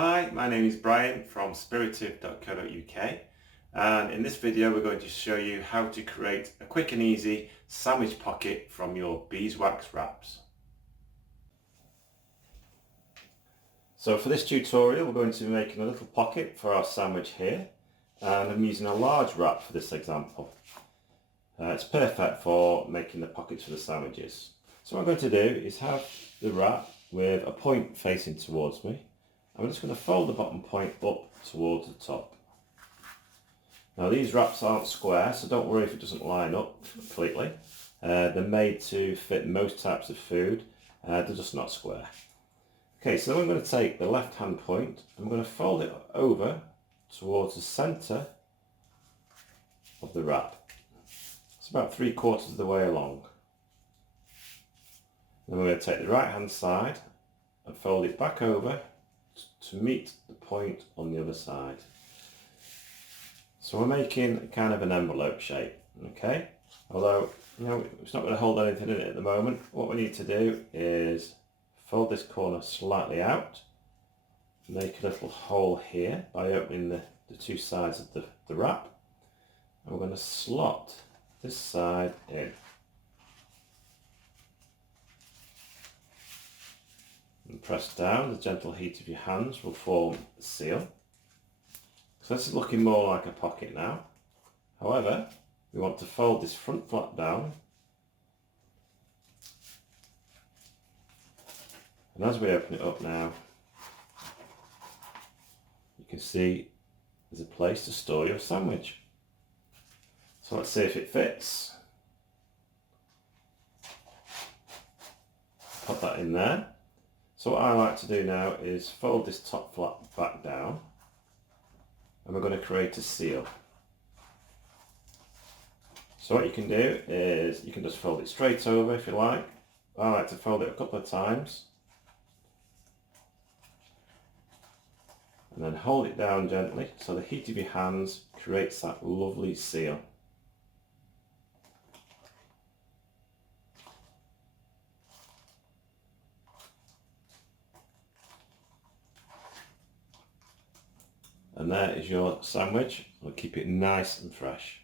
Hi, my name is Brian from spiritiv.co.uk, and in this video we're going to show you how to create a quick and easy sandwich pocket from your beeswax wraps. So for this tutorial we're going to be making a little pocket for our sandwich here, and I'm using a large wrap for this example. It's perfect for making the pockets for the sandwiches. So what I'm going to do is have the wrap with a point facing towards me. I'm just going to fold the bottom point up towards the top. Now these wraps aren't square, so don't worry if it doesn't line up completely. They're made to fit most types of food, they're just not square. Okay, so then I'm going to take the left hand point, I'm going to fold it over towards the centre of the wrap. It's about 3/4 of the way along. Then we're going to take the right hand side and fold it back over to meet the point on the other side. So we're making kind of an envelope shape, okay? Although, it's not going to hold anything in it at the moment. What we need to do is fold this corner slightly out, make a little hole here by opening the two sides of the wrap, and we're going to slot this side in. And press down, the gentle heat of your hands will form a seal. So this is looking more like a pocket now. However, we want to fold this front flap down. And as we open it up now, you can see there's a place to store your sandwich. So let's see if it fits. Put that in there. So what I like to do now is fold this top flap back down, and we're going to create a seal. So what you can do is you can just fold it straight over if you like. I like to fold it a couple of times and then hold it down gently so the heat of your hands creates that lovely seal. And there is your sandwich. We'll keep it nice and fresh.